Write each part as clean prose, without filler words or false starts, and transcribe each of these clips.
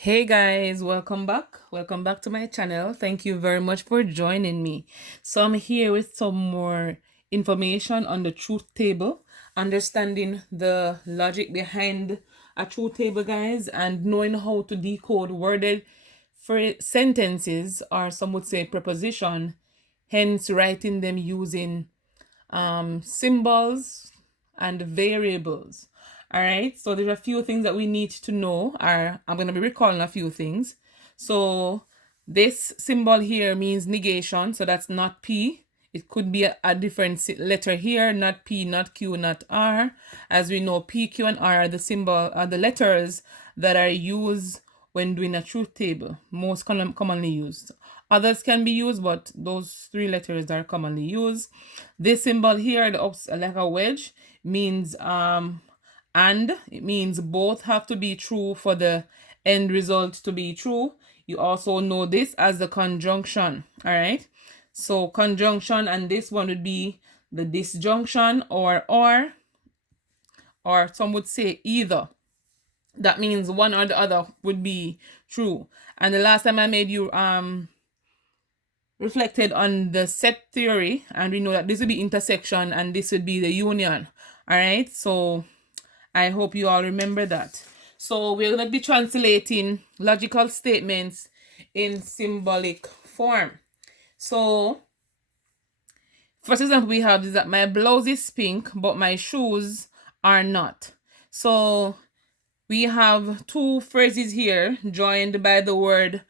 Hey guys, welcome back. Welcome back to my channel. Thank you very much for joining me. So I'm here with some more information on the truth table, understanding the logic behind a truth table, guys, and knowing how to decode worded for sentences, or some would say preposition, hence writing them using symbols and variables. All right, so there's a few things that we need to know. I'm going to be recalling a few things. So this symbol here means negation, so that's not P. It could be a different letter here, not P, not Q, not R. As we know, P, Q, and R are the letters that are used when doing a truth table, most commonly used. Others can be used, but those three letters are commonly used. This symbol here, like a wedge, means and. It means both have to be true for the end result to be true. You also know this as the conjunction. All right. So conjunction, and this one would be the disjunction, or some would say either. That means one or the other would be true. And the last time I made you reflected on the set theory, and we know that this would be intersection and this would be the union. All right, so I hope you all remember that. So we're going to be translating logical statements in symbolic form. So first example we have is that my blouse is pink but my shoes are not. So we have two phrases here joined by the word.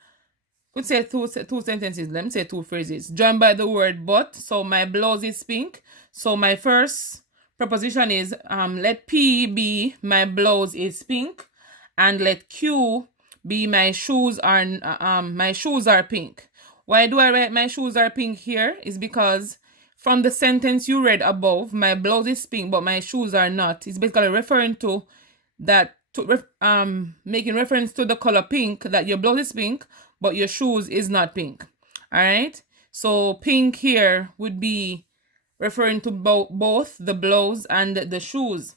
Could say two sentences. Let me say two phrases joined by the word but. So my blouse is pink. So my first preposition is let P be my blouse is pink, and let Q be my shoes are pink. Why do I write my shoes are pink here? Is because from the sentence you read above, my blouse is pink but my shoes are not. It's basically referring to that, making reference to the color pink, that your blouse is pink but your shoes is not pink. All right, so pink here would be referring to both the blouse and the shoes,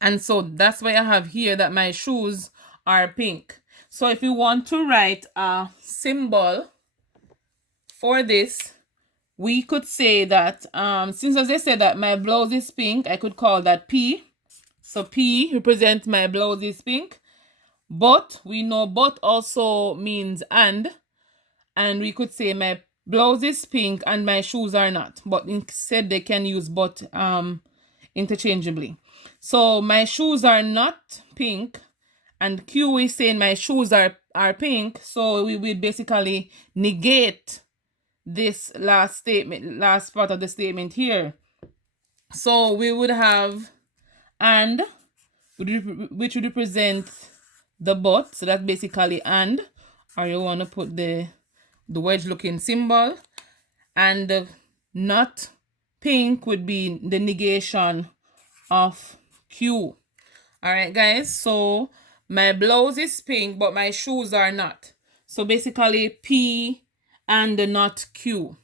and so that's why I have here that my shoes are pink. So if you want to write a symbol for this, we could say that since as I said that my blouse is pink, I could call that P. So P represents my blouse is pink. But we know but also means and we could say my blouse is pink and my shoes are not. But instead they can use but interchangeably. So my shoes are not pink, and Q is saying my shoes are pink. So we will basically negate this last part of the statement here. So we would have and, which would represent the but. So that's basically and, or you want to put the wedge looking symbol, and the not pink would be the negation of Q. All right, guys, so my blouse is pink but my shoes are not. So basically P and the not Q.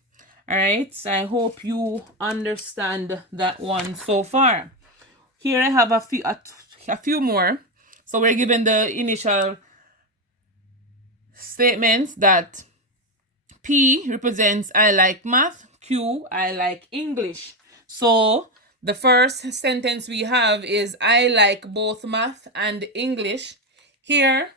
All right, so I hope you understand that one so far. Here I have a few more. So we're given the initial statements that P represents I like math, Q, I like English. So the first sentence we have is I like both math and English. Here,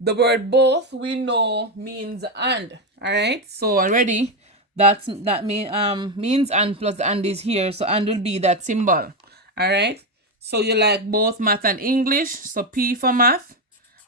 the word both we know means and. All right, so already that means and plus and is here, so and will be that symbol. All right, so you like both math and English, so P for math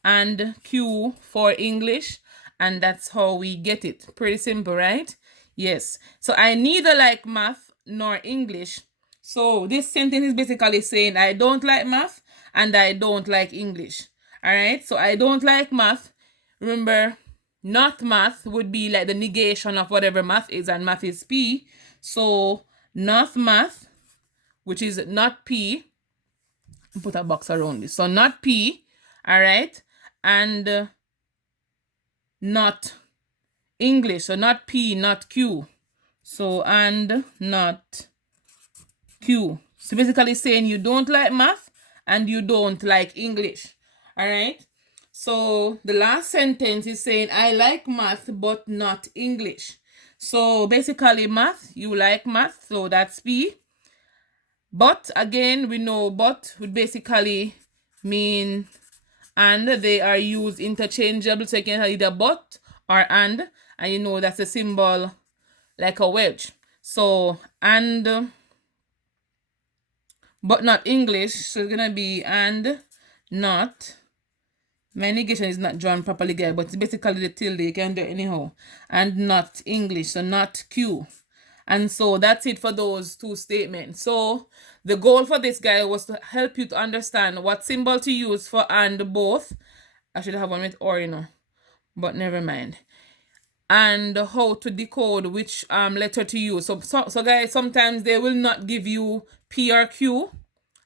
and Q for English, and that's how we get it. Pretty simple, right? Yes, so I neither like math nor English. So this sentence is basically saying I don't like math and I don't like English. All right, so I don't like math. Remember, not math would be like the negation of whatever math is, and math is P. So not math, which is not P, put a box around this. So not P, all right, and not English. So not P, not Q. So and not Q. So basically saying you don't like math and you don't like English. All right. So the last sentence is saying, I like math, but not English. So basically math, you like math, so that's P. But again, we know but would basically mean and. They are used interchangeable, so you can have either but or and you know that's a symbol like a wedge. So and but not English, so it's gonna be and not. My negation is not drawn properly, guys, but it's basically the tilde. You can do it anyhow. And not English, so not Q. And so that's it for those two statements. So the goal for this guy was to help you to understand what symbol to use for and both. I should have one with or, you know, but never mind. And how to decode which letter to use. So guys, sometimes they will not give you P or Q.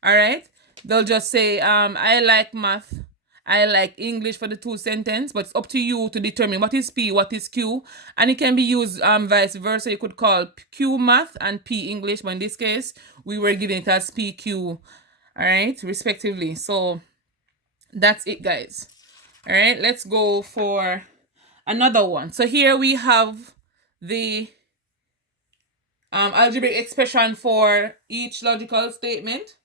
All right, they'll just say I like math, I like English for the two sentence, but it's up to you to determine what is P, what is Q, and it can be used vice versa. You could call Q math and P English, but in this case, we were giving it as PQ, all right, respectively. So that's it, guys. All right, let's go for another one. So here we have the algebraic expression for each logical statement.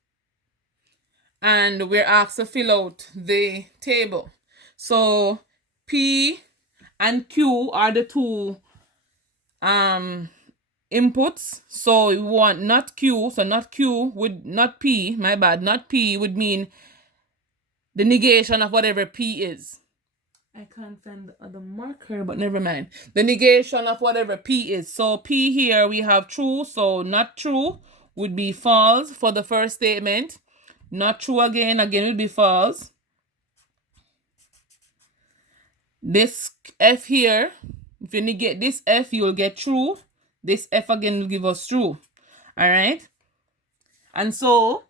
And we're asked to fill out the table. So P and Q are the two inputs. So we want not Q, so not Q would not P, my bad, not P would mean the negation of whatever P is. I can't find the other marker, but never mind. The negation of whatever P is. So P here we have true, so not true would be false for the first statement. Not true again will be false. This F here, if you negate this F, you will get true. This F again will give us true. All right. And so,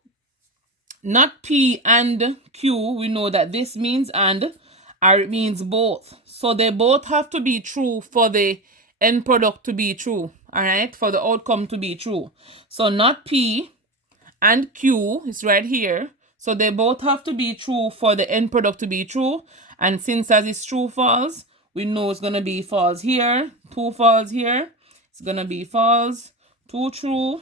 not P and Q, we know that this means and, or it means both. So they both have to be true for the end product to be true. All right. For the outcome to be true. So not P and Q is right here. So they both have to be true for the end product to be true. And since as it's true false, we know it's going to be false here. 2 false here. It's going to be false. 2 true.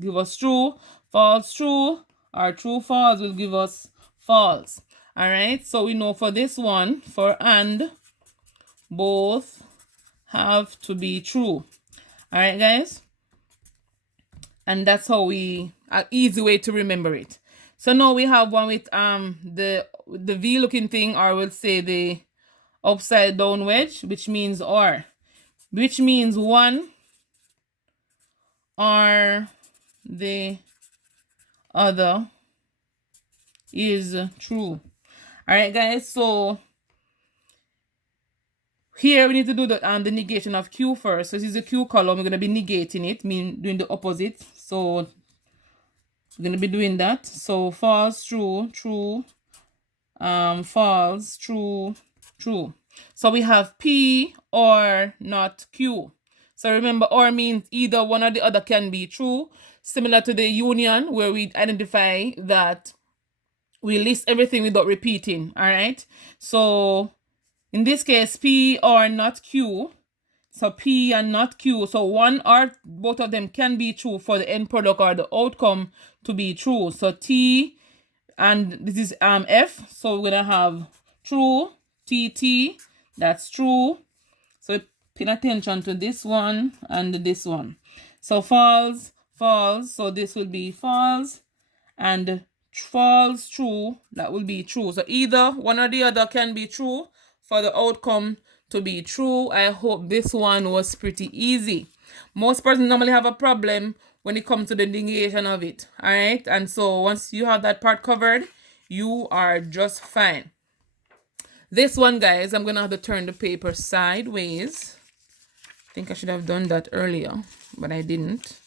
Give us true. False true. Or true false will give us false. Alright. So we know for this one, for and, both have to be true. Alright, guys. And that's how an easy way to remember it. So now we have one with the V looking thing, or we'll say the upside down wedge, which means or, which means one or the other is true. All right, guys. So here we need to do the negation of Q first. So this is the Q column. We're gonna be negating it, meaning doing the opposite. So we're gonna be doing that. So false, true, true, false, true, true. So we have P or not Q. So remember, or means either one or the other can be true. Similar to the union, where we identify that we list everything without repeating. All right. So in this case, P or not Q. So P and not Q. So one or both of them can be true for the end product or the outcome to be true. So T and this is F. So we're gonna have true, TT. That's true. So pay attention to this one and this one. So false, false. So this will be false, and false, true. That will be true. So either one or the other can be true for the outcome to be true. I hope this one was pretty easy. Most persons normally have a problem when it comes to the negation of it. All right. And so once you have that part covered, you are just fine. This one, guys, I'm going to have to turn the paper sideways. I think I should have done that earlier, but I didn't.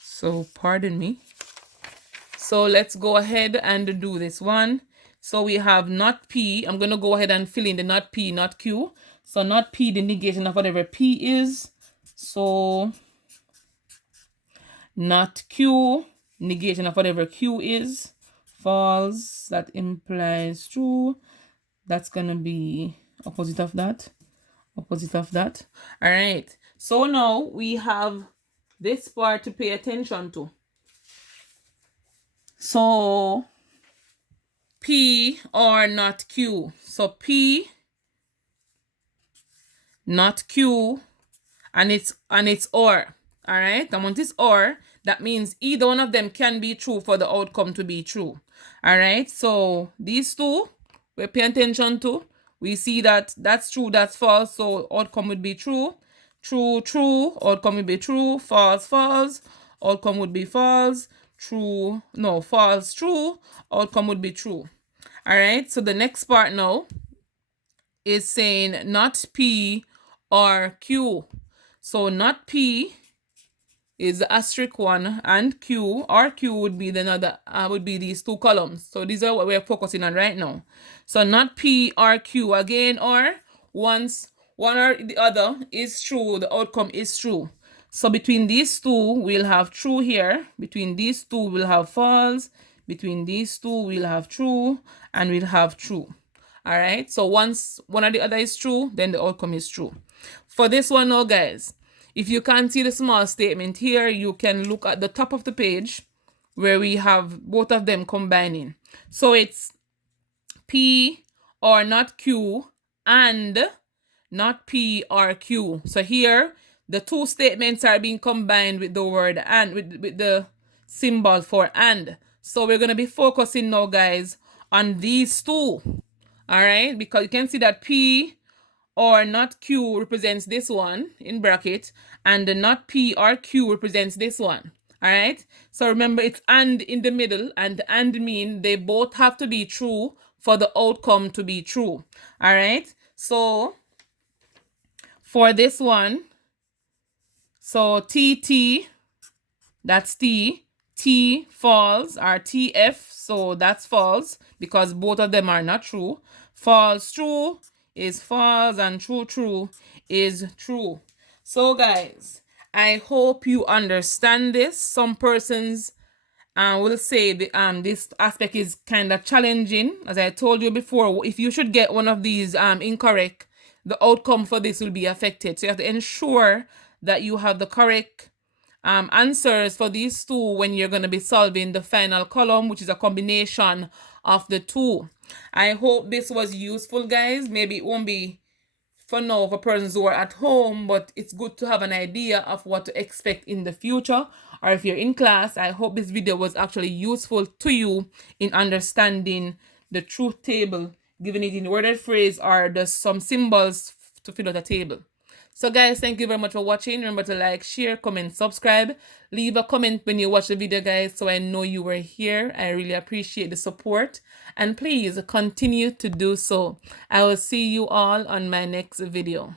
So pardon me. So let's go ahead and do this one. So we have not P. I'm going to go ahead and fill in the not P, not Q. So not P, the negation of whatever P is. So not Q, negation of whatever Q is. False, that implies true. That's going to be opposite of that. Opposite of that. All right. So now we have this part to pay attention to. So P or not Q. So P, not Q, and it's or. All right. And once it's or, that means either one of them can be true for the outcome to be true. All right. So these two we pay attention to. We see that that's true, that's false. So outcome would be true. True, true. Outcome would be true. False, false. Outcome would be false. True, no, false, true. Outcome would be true. All right. So the next part now is saying not P or Q. So not P is the asterisk one, and Q or Q would be the another would be these two columns. So these are what we're focusing on right now. So not P or Q again, or once one or the other is true, the outcome is true. So between these two, we'll have true here. Between these two, we'll have false. Between these two, we'll have true, and we'll have true. All right. So once one or the other is true, then the outcome is true. For this one now, guys, if you can't see the small statement here, you can look at the top of the page where we have both of them combining. So it's P or not Q and not P or Q. So here, the two statements are being combined with the word and, with the symbol for and. So we're going to be focusing now, guys, on these two. All right, because you can see that P or not Q represents this one in bracket, and the not P or Q represents this one. All right. So remember, it's and in the middle, and mean they both have to be true for the outcome to be true. All right. So for this one, so TT, that's T. T false or TF, so that's false because both of them are not true. False true is false, and true true is true. So guys, I hope you understand this. Some persons will say this aspect is kind of challenging. As I told you before, if you should get one of these incorrect, the outcome for this will be affected. So you have to ensure that you have the correct answers for these two when you're going to be solving the final column, which is a combination of the two. I hope this was useful, guys. Maybe it won't be for now for persons who are at home, but it's good to have an idea of what to expect in the future, or if you're in class. I hope this video was actually useful to you in understanding the truth table, giving it in worded phrase or just some symbols to fill out a table. So guys, thank you very much for watching. Remember to like, share, comment, subscribe. Leave a comment when you watch the video, guys, so I know you were here. I really appreciate the support. And please continue to do so. I will see you all on my next video.